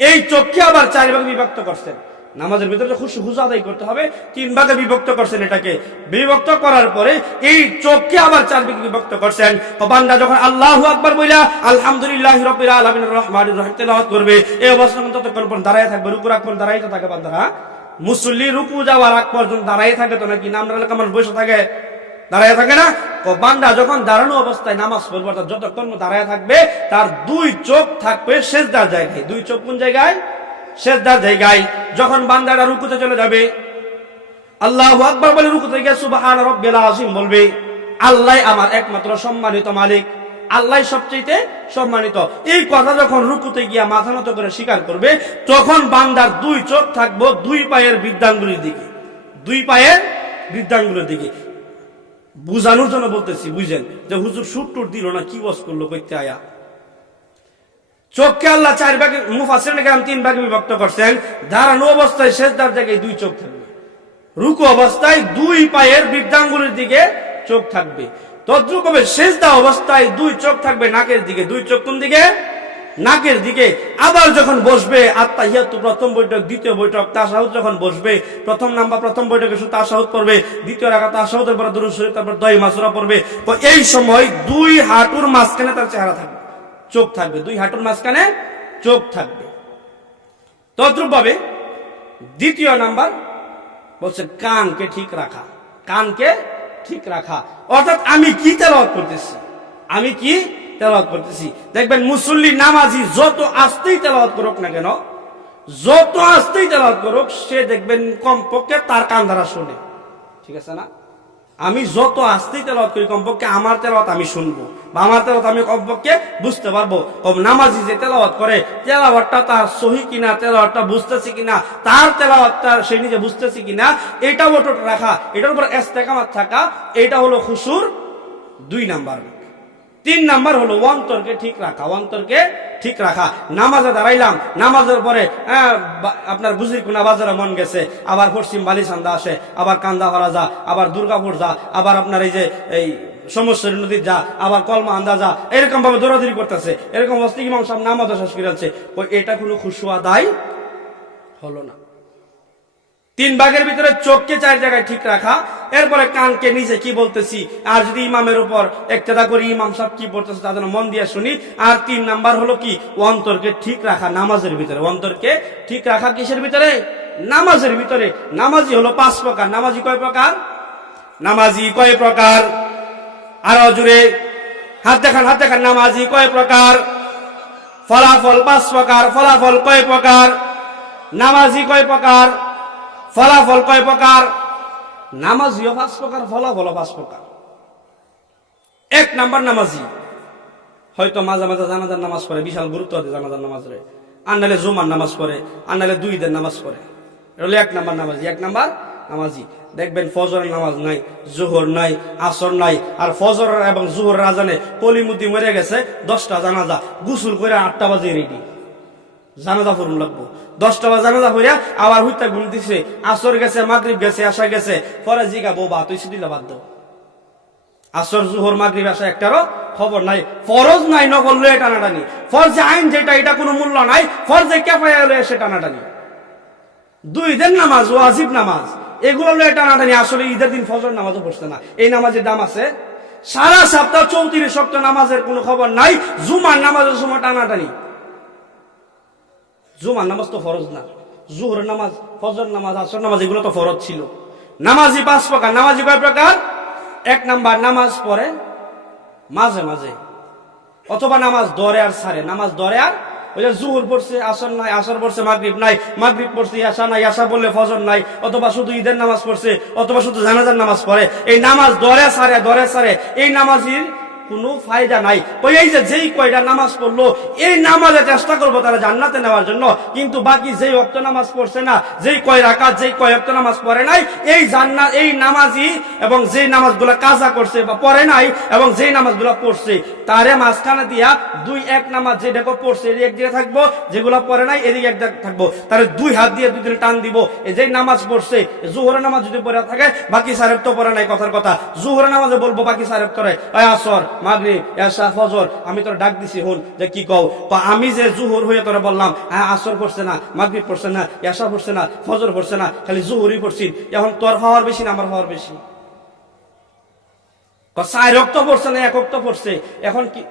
এই চোখকে আবার 4 ভাগে বিভক্ত করছেন। নামাজের ভিতরে খুশু আদায় করতে হবে, 3 ভাগে বিভক্ত করছেন। এটাকে বিভক্ত করার পরে এই চোখকে আবার 4 ভাগে বিভক্ত করছেন। বান্দা যখন আল্লাহু আকবার বইলা আলহামদুলিল্লাহি রাব্বিল আলামিন রহমানির রহিম তেলাওয়াত করবে, এই অবস্থায় ততক্ষণ দাঁড়ায় থাকবে, রুকু রাখবেন, দাঁড়াইতে থাকে বান্দারা। মুসল্লি রুকু যাওয়ার আগ পর্যন্ত দাঁড়ায় থাকে তো নাকি? নাম রাখলে মানুষ বসে থাকে, দাঁড়ায় থাকে না? বান্দা যখন দাঁড়ানো অবস্থায় নামাজ পড়বে, যতক্ষণ দাঁড়ায় থাকবে, তার 2 চোখ থাকবে সেজদার জায়গায়। 2 চোখ কোন জায়গায়? সেজদার জায়গায়। যখন বান্দাটা রুকুতে চলে যাবে, আল্লাহু আকবার বলে রুকুতে গিয়ে সুবহান রাব্বিল আযীম বলবে, আল্লাহ আমার একমাত্র সম্মানিত মালিক, আল্লাহ সবচেয়ে সম্মানিত। এই কথা যখন রুকুতে গিয়া মাথা নত করে স্বীকার করবে, তখন বান্দার 2 চোখ থাকবো 2 পায়ের বৃদ্ধাঙ্গুলির দিকে, 2 পায়ের বৃদ্ধাঙ্গুলির দিকে। বুঝানোর জন্য বলতেছি, বুঝেন যে হুজুর সুট্টুর দিল না, কি ওয়াজ করলো কইতে আয়া। চোখকে আল্লাহ 4 ভাগে, মুফাসসিরিনে কেরাম 3 ভাগে বিভক্ত করছেন। দাঁড়ানো অবস্থায় সেজদার জায়গায় 2 চোখ থাকবে, রুকু অবস্থায় 2 পায়ের বৃদ্ধাঙ্গুলির দিকে চোখ থাকবে। তদ্রূপভাবে সেজদা অবস্থায় 2 চোখ থাকবে নাকের দিকে। 2 চোখ কোন দিকে? নাকের দিকে। আবার যখন বসবে, আত্তাহিয়াতু প্রথম বৈঠক, দ্বিতীয় বৈঠক, তাশাহুদ যখন বসবে, প্রথম বৈঠকে শুধু তাশাহুদ পড়বে, দ্বিতীয় রাকাত তাশাহুদের পর দুরূদ শরীফ, তারপর দোয়া মাসুরা পড়বে। তো এই সময় 2 হাঁটুর মাঝখানে তার চেহারা থাকবে, চোখ থাকবে, 2 হাঁটুর মাঝখানে চোখ থাকবে। তদ্রূপভাবে 2য় নাম্বার বলছে কানকে ঠিক রাখা, কানকে ঠিক রাখা। অর্থাৎ আমি কি তেলাওয়াত করতেছি, দেখবেন মুসল্লি নামাজি যত আস্তেই তেলাওয়াত করুক না কেন, সে দেখবেন কমপক্ষে তার কান দ্বারা শোনে, ঠিক আছে না? আমি যত আস্তেই তেলাওয়াত করি, কমপক্ষে আমার তেলাওয়াত আমি শুনবো, বা আমার তেলাওয়াত আমি কমপক্ষে বুঝতে পারবো। নামাজি যে তেলাওয়াত করে, তেলাওয়াতটা তার সহি কিনা, তেলাওয়াতটা বুঝতেছি কিনা, তার তেলাওয়াতটা সে নিজে বুঝতেছি কিনা, এটা অটুট রাখা, এটার উপর ইস্তেকামাত থাকা, এটা হলো খুশুর 2 নাম্বার। 3 নাম্বার হলো অন্তরকে ঠিক রাখা। নামাজে দাঁড়াইলাম, নামাজের পরে আপনার বুঝির কোনা বাজারে মন গেছে, আবার পশ্চিম বালিসান্দা আসে, আবার কান্দা হরা যা, আবার দুর্গাপুর যা, আবার আপনার এই যে এই সমস্যার নদীর যা, আবার কলমা আন্দা যা, এরকম ভাবে দৌড়াদৌড়ি করতেছে, এরকম অবস্থা ইমাম সাহেব নামাজ শেষ করে যাচ্ছে, এটা কোনো খুশু আদায় হলো না। 3 ভাগের ভিতরে চোখকে 4 জায়গায় ঠিক রাখা, এরপরে কানকে নিজে কি বলতেছি, আর যদি ইমামের উপর একতেদা করি, ইমাম সাহেব কি বলতেছে তাদের মন দিয়ে শুনি। আর 3 নাম্বার হলো কি? অন্তরকে ঠিক রাখা নামাজের ভিতরে। অন্তরকে ঠিক রাখা কিসের ভিতরে? নামাজের ভিতরে। নামাজি হলো 5 প্রকার। নামাজি কয় প্রকার? আরো জুড়ে হাত দেখান। নামাজি কয় প্রকার? ফলাফল 5 প্রকার। ফলাফল কয় প্রকার? নামাজি কয় প্রকার? ফলাফল কয় প্রকার? নামাজিও 5 প্রকার, ফলাফল 5 প্রকার। 1 নাম্বার নামাজি হয়তো মাঝে মাঝে জানাজার নামাজ পড়ে, বিশাল গুরুত্ব আছে জানাজার নামাজে, আর নাহলে জুমার নামাজ পড়ে, আর নাহলে 2 ঈদের নামাজ পড়ে, এটা হলো 1 নাম্বার নামাজি। 1 নাম্বার নামাজি। দেখবেন ফজরের নামাজ নাই, জোহর নাই, আসর নাই, আর ফজর এবং জোহর আজানে কলিমুতি মরে গেছে, 10টা জানাজা গোসল করে 8টা বাজে রেডি জানাজা পড়ুন লাগবো। 10টা বাজে জানাজা পড়িয়া আবার হুইতা ঘুম দিছে, আসর গেছে, মাগরিব গেছে, আশা গেছে, পরে জিগা বউ বা তুই দিলা বাদ দাও। আসর জোহর মাগরিব আসা একটারও খবর নাই। ফরজ নাই, নফল লয়ে টানাটানি। ফরজে আইন যেটা, এটা কোনো মূল্য নাই। ফরজে কিফায়া লয়ে সে টানাটানি। 2 ঈদের নামাজ, ওয়াজিব নামাজ, এগুলো লয়ে টানাটানি। আসলে ঈদের দিন ফজর নামাজও পড়ছে না, এই নামাজের দাম আছে। সারা সপ্তাহ 34 সপ্তাহ নামাজের কোনো খবর নাই। জুমার নামাজের সময় টানাটানি। জুমার নামাজ তো ফরজ না, জোহর নামাজ, ফজর নামাজ, আসর নামাজ এগুলো তো ফরজ ছিল। নামাজি 5 প্রকার। নামাজি কয় প্রকার? 1 নাম্বার, নামাজ পড়ে মাঝে মাঝে, অথবা নামাজ ধরে আর ছাড়ে। নামাজ ধরে আর ওই যে জোহর পড়ছে, আসর নাই, আসর পড়ছে, মাগরিব নাই, মাগরিব পড়ছে, আশা নাই, আশা বললে ফজর নাই, অথবা শুধু ঈদের নামাজ পড়ছে, অথবা শুধু জানাজার নামাজ পড়ে। এই নামাজ ধরে ছাড়ে, ধরে ছাড়ে, এই নামাজির কোনো ফায়দা নাই। এই যে যেই কয়টা নামাজ পড়লো, এই নামাজে চেষ্টা করবো তারা জান্নাতে নেওয়ার জন্য। কিন্তু বাকি যেই ওয়াক্ত নামাজ পড়ছে না, যেই কয় রাকাত, যেই কয় ওয়াক্ত নামাজ পড়ে নাই, এই জান্নাত, এই নামাজি এবং যেই নামাজগুলো কাজা করছে বা পড়ে নাই এবং যেই নামাজগুলো পড়ছে, তারে মাঝখানে দিয়া 2-1 নামাজ যেটাকে পড়ছে এক দিকে থাকবো, যেগুলো পড়ে নাই এদিকে এক দিকে থাকবো। তারে 2 হাত দিয়ে 2 দিনে টান দিব। এই যে নামাজ পড়ছে, জোহরের নামাজ যদি পড়ে থাকে, বাকি সারেব তো পড়ে নাই, কথার কথা। জোহরের নামাজে বলবো, বাকি সারেব করে আসর, মাগরিব, এশা, ফজর, আমি তোর ডাক দিছি, হুন যে কি কও। আমি যে জোহর হয়ে তোরা বললাম, আসর পড়ছে না, মাগরিব পড়ছে না, এশা পড়ছে না, ফজর পড়ছে না, খালি জোহরই পড়ছি। এখন তোর হওয়ার বেশি না আমার হওয়ার বেশি? 4 ওয়াক্ত পড়ছে না, 1 ওয়াক্ত পড়ছে। এখন কি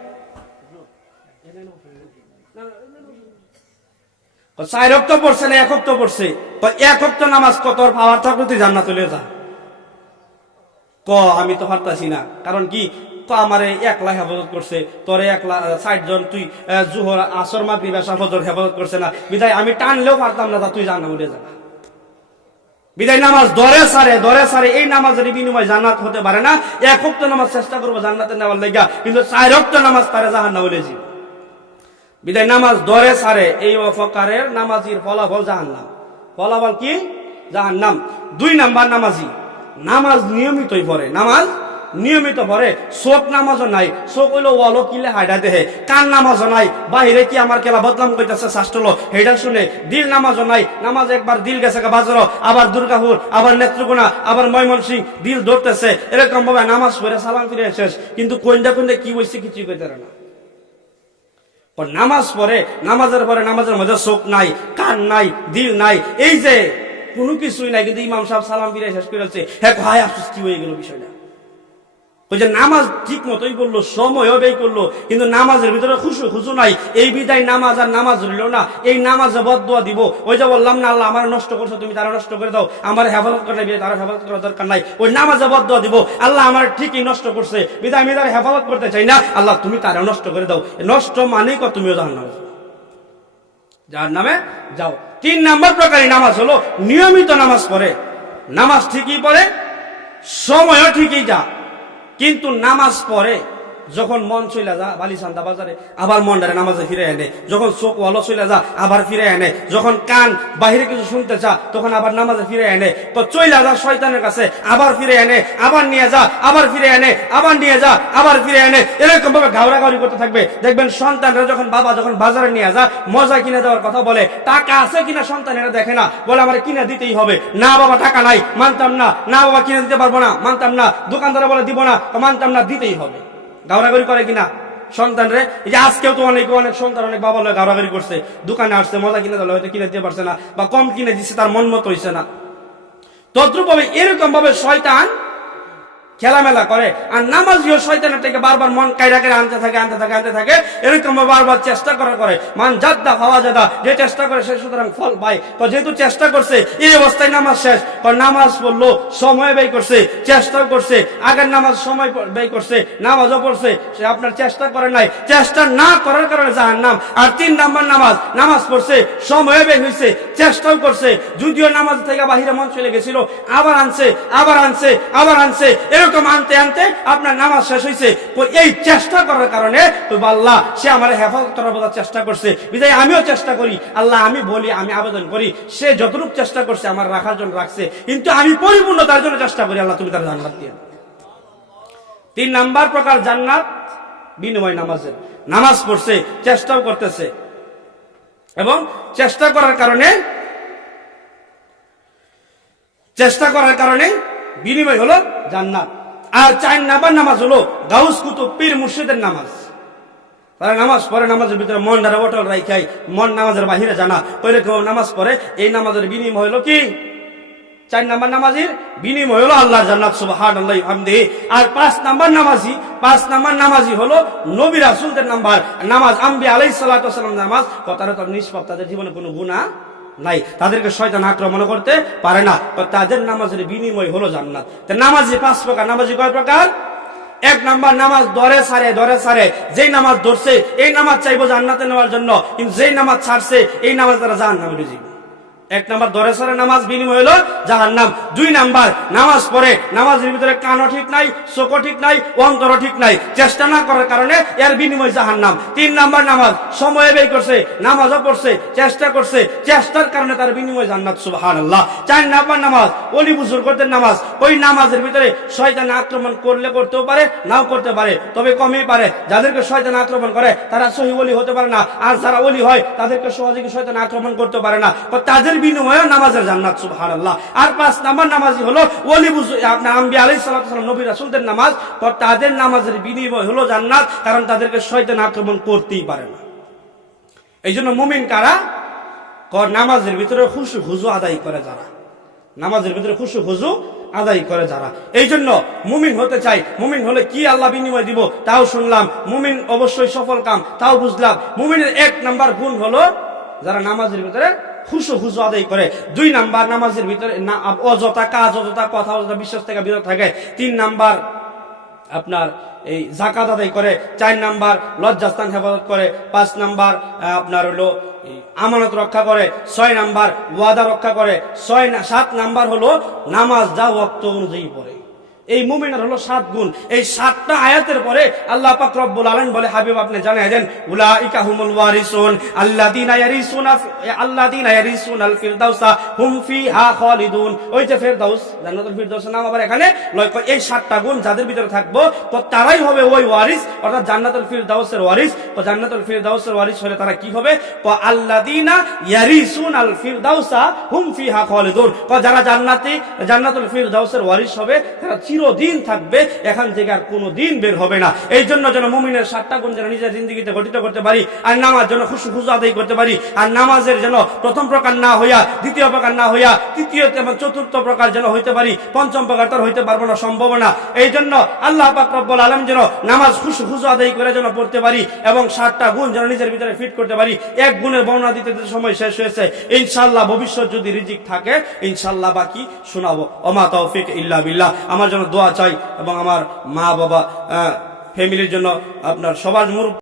4 ওয়াক্ত পড়ছে না, 1 ওয়াক্ত পড়ছে? 1 ওয়াক্ত নামাজ তোর পাওয়ার থাকলে তুই জান্নাতে চলে যা। আমি তো পারতাছি না। কারণ কি? আমারে একলা হেফাজত করছে, তোরে 60 জন, তুই জোহর, আসর, মাগরিব, এশা, ফজর হেফাজত করছে না, বিদায় আমি টানলেও পারতাম না, তুই জান্নাতে উঠে যা। বিদায় নামাজ ধরে সারে, ধরে সারে, এই নামাজের বিনিময় জান্নাত হতে পারে না। 1 ওয়াক্ত নামাজ চেষ্টা করবো জান্নাতে নেওয়ার লাগা, কিন্তু 4 ওয়াক্ত নামাজ তারে জাহান্নামে বলে যাবে। বিদায় নামাজ ধরে সারে, এই অপকারের নামাজির ফলাফল জাহান্নাম। ফলাফল কি? জাহান্নাম। 2 নাম্বার, নামাজি নামাজ নিয়মিতই পড়ে, নামাজ নিয়মিত পড়ে। চোখ নামাজও নাই, চোখ হইলো ওয়ালো কিলে হাইডা দেহে। কান নামাজও নাই, বাহিরে কি আমার কেলা বদলাম কইতাছে শাস্ত্রলো হেডা শুনে। দিল নামাজও নাই, নামাজ একবার দিল গেছে বাজার, আবার দুর্গাপুর, আবার নেত্রকোনা, আবার ময়মনসিং, দিল ধরতেছে। এরকম ভাবে নামাজ পড়ে সালাম ফিরে শেষ, কিন্তু কোনটা কোনটা কি হয়েছে কিছুই কইতে না। নামাজ পড়ে, নামাজের পরে নামাজের মধ্যে চোখ নাই, কান নাই, দিল নাই, এই যে কোনো কিছুই নাই, কিন্তু ইমাম সাহেব সালাম ফিরে শেষ করেছে। হ্যাঁ, হায় আফসোস, কি হয়ে গেল বিষয়টা? ওই যে নামাজ ঠিক মতোই করলো, সময়ও ব্যয় করলো, কিন্তু নামাজের ভিতরে খুশু নাই। এই বিদায় নামাজ আর নামাজ রইল না, এই নামাজে বদদুয়া দিব। ওই যে বললাম না, আল্লাহ আমার নষ্ট করছো, তুমি তারা নষ্ট করে দাও, আমার হেফাজত করে নাই, তারা হেফাজত করার দরকার নাই। ওই নামাজে বদদুয়া দিব, আল্লাহ আমার ঠিকই নষ্ট করছে, বিদায় আমি তারা হেফাজত করতে চাই না, আল্লাহ তুমি তারা নষ্ট করে দাও। নষ্ট মানেই কর তুমিও জাহান্নামে যাও। 3 নাম্বার প্রকারই নামাজ হলো নিয়মিত নামাজ পড়ে। নামাজ ঠিকই পড়ে, সময়ও ঠিকই যা, কিন্তু নামাজ পড়ে যখন মন চলে যা বালিসান্দা বাজারে, আবার মনটারে নামাজে ফিরে এনে। যখন চোখ ওয়ালো চলে যা, আবার ফিরে এনে। যখন কান বাহিরে কিছু শুনতে চা, তখন আবার নামাজে ফিরে এনে। তো চইলা যা শয়তানের কাছে, আবার ফিরে এনে, আবার নিয়ে যা, আবার ফিরে এনে, আবার নিয়ে যা, আবার ফিরে এনে। এরকম ভাবে ঘাউড়াঘাউড়ি করতে থাকবে। দেখবেন সন্তানরা যখন বাবা যখন বাজারে নিয়ে যা, মজা কিনে দেওয়ার কথা বলে, টাকা আছে কিনা সন্তানেরা দেখে না, বলে আমার কিনে দিতেই হবে। না বাবা, টাকা নাই, মানতাম না। না বাবা, কিনে দিতে পারবো না, মানতাম না। দোকানদারা বলে দিব না, মানতাম না, দিতেই হবে। গাওরাগাড়ি করে কিনা সন্তান রে? এই যে আজকেও তো অনেক সন্তান, অনেক বাবা লোক গাওরাগাড়ি করছে। দোকানে আসছে, মজা কিনে দিলে হয়তো কিনে দিতে পারছে না, বা কম কিনে দিচ্ছে, তার মন মতো হইছে না। তদ্রুপ ভাবে এরকম ভাবে শয়তান খেলামেলা করে। আর নামাজিও শয়তানের থেকে বারবার মন কায়দা করে আনতে থাকে। এরকম বারবার চেষ্টা করে। মান জাদ্দা হওয়া জাদা, যে চেষ্টা করে সে সুতরাং ফল পায়। তো যেহেতু চেষ্টা করছে, এই অবস্থায় নামাজ শেষ। নামাজ পড়লো, সময় ব্যয় করছে, চেষ্টাও করছে, আগের নামাজ সময় ব্যয় করছে, নামাজও পড়ছে, সে আপনার চেষ্টা করে নাই, চেষ্টা না করার কারণে জাহান্নাম। আর 3 নাম্বার, নামাজ পড়ছে, সময় ব্যয় হয়েছে, চেষ্টাও করছে, যদিও নামাজ থেকে বাহিরে মন চলে গেছিল, আবার আনছে। এরকম আনতে আনতে আপনার নামাজ শেষ হয়েছে, এই চেষ্টা করার কারণে তো আল্লাহ সে আমার হেফাজত করার চেষ্টা করছে, বিধায় আমিও চেষ্টা করি। আল্লাহ আমি বলি, আমি আবেদন করি, সে যতটুকু চেষ্টা করছে আমার রাখার জন্য রাখছে, কিন্তু আমি পরিপূর্ণ তার জন্য চেষ্টা করি, আল্লাহ তুমি তার জান্নাত দিয়ে। 3 নাম্বার প্রকার জান্নাত বিনিময় নামাজের। নামাজ পড়ছে, চেষ্টাও করতেছে, এবং চেষ্টা করার কারণে বিনিময় হলো জান্নাত। আর 4 নাম্বার নামাজ হলো গাউস কুতুব পীর মুর্শিদের নামাজ। তারা নামাজ পড়ে, নামাজের ভিতরে মন দ্বারা অটল রাখাই, মন নামাজের বাহিরে জানা, পরে কেউ নামাজ পড়ে, এই নামাজের বিনিময় হলো কি? 4 নাম্বার নামাজির বিনিময় হলো আল্লাহর জান্নাত, সুবহানাল্লাহি হামদিহি। আর 5 নাম্বার নামাজি হলো নবী রাসূলদের নামাজ, আম্বিয়া আলাইহিস সালাতু ওয়াস সালাম নামাজ। তারা তো নিষ্পাপ, তাদের জীবনে কোনো গুনাহ নাই, তাদেরকে শয়তান আক্রমণ করতে পারে না, তাদের নামাজের বিনিময় হলো জান্নাত। নামাজি 5 প্রকার। নামাজি কয় প্রকার? 1 নাম্বার নামাজ দরে সারে, যেই নামাজ ধরছে এই নামাজ চাইবো জান্নাতে নেওয়ার জন্য, কিন্তু যেই নামাজ ছাড়ছে এই নামাজ তারা জাহান্নামে ঢুকবে। 1 নাম্বার দরে সারে নামাজ, বিনিময় হলো জাহান্নাম। 2 নাম্বার নামাজ পড়ে, নামাজের ভিতরে কানও ঠিক নাই, চোখও ঠিক নাই, অন্তরও ঠিক নাই, চেষ্টা না করার কারণে এর বিনিময় জাহান্নাম। 3 নাম্বার নামাজ সময় ব্যয় করছে, নামাজও পড়ছে, চেষ্টা করছে, চেষ্টার কারণে তার বিনিময় জান্নাত, সুবহানাল্লাহ। 4 নাম্বার নামাজ ওলি বুজুর্গদের নামাজ। ওই নামাজের ভিতরে শয়তান আক্রমণ করতেও পারে, নাও করতে পারে, তবে কমই পারে। যাদেরকে শয়তান আক্রমণ করে তারা সহি ওলি হতে পারে না, আর যারা ওলি হয় তাদেরকে সহজে শয়তান আক্রমণ করতে পারে না, তাদের বিনিময়ে নামাজের জান্নাত, সুবহানাল্লাহ। আর 5 নাম্বার নামাজি হলো ওলি আপনার আম্বিয়া আলাইহিস সালাতু ওয়াস সালাম নবী রাসূলদের নামাজ। তাদের নামাজের বিনিময় হলো জান্নাত, কারণ তাদেরকে শয়তান আক্রমণ করতেই পারে না। এই জন্য মুমিন কারা? নামাজের ভিতরে খুশু খুজু আদায় করে যারা, নামাজের ভিতরে খুশু খুজু আদায় করে যারা। এই জন্য মুমিন হতে চাই। মুমিন হলে কি আল্লাহ বিনিময় দিব তাও শুনলাম, মুমিন অবশ্যই সফল কাম তাও বুঝলাম। মুমিনের 1 নাম্বার গুণ হলো যারা নামাজের ভিতরে খুশু আদায় করে। 2 নাম্বার নামাজের ভিতরে অযথা কাজ, অযথা কথা, অযথা বিশ্বাস থেকে বিরত থাকে। 3 নাম্বার আপনার এই যাকাত আদায় করে। 4 নাম্বার লজ্জাস্থান হেফাজত করে। 5 নাম্বার আপনার হলো আমানত রক্ষা করে। 6 নাম্বার ওয়াদা রক্ষা করে। 7 নাম্বার হলো নামাজ যা ওয়াক্ত অনুযায়ী পড়ে। এই মুমিনের হলো 7 গুণ। এই 7টা আয়াতের পরে আল্লাহ পাক রব্বুল আলামিন বলে, হাবিব আপনি জানিয়ে দেন, উলাইকা হুমুল ওয়ারিসুন আল্লাযীনা ইয়ারিসুনাল ফিরদাউসা হুম ফিহা খালিদুন। ওই যে ফিরদাউস, জান্নাতুল ফিরদাউসের নাম আবার এখানে এই 7টা গুণ যাদের ভিতরে থাকবো তো তারাই হবে ওই ওয়ারিস, অর্থাৎ জান্নাতুল ফিরদাউসের ওয়ারিস। তো জান্নাতুল ফিরদাউসের ওয়ারিস হলে তারা কি হবে? আল্লাযীনা ইয়ারিসুনাল ফিরদাউসা হুম ফিহা খালিদুন। যারা জান্নাতুল ফিরদাউসের ওয়ারিস হবে তারা চিরদিন থাকবে, এখান থেকে আর কোনো দিন বের হবে না। এই জন্য যেন মুমিনের 7টা গুণ যেন নিজের জিন্দেগিতে গঠিত করতে পারি, আর নামাজ যেন খুশু আদায় করতে পারি, আর নামাজের যেন প্রথম প্রকার না হইয়া, দ্বিতীয় প্রকার না হইয়া, তৃতীয় এবং চতুর্থ প্রকার যেন হইতে পারি, পঞ্চম প্রকার তার হইতে পারবো না, সম্ভব না। এই জন্য আল্লাহ পাক রব্বুল আলামিন যেন নামাজ খুশু আদায় করে যেন পড়তে পারি, এবং 7টা গুণ যেন নিজের ভিতরে ফিট করতে পারি। 1 গুণের বর্ণনা দিতে সময় শেষ হয়েছে, ইনশাআল্লাহ ভবিষ্যৎ যদি রিজিক থাকে ইনশাআল্লাহ বাকি শোনাবো। ওমা তৌফিক ইল্লা বিল্লাহ। আমার জন্য দোয়া চাই, এবং আমার মা বাবা, ফ্যামিলির জন্য, আপনার সবার মুরব্বি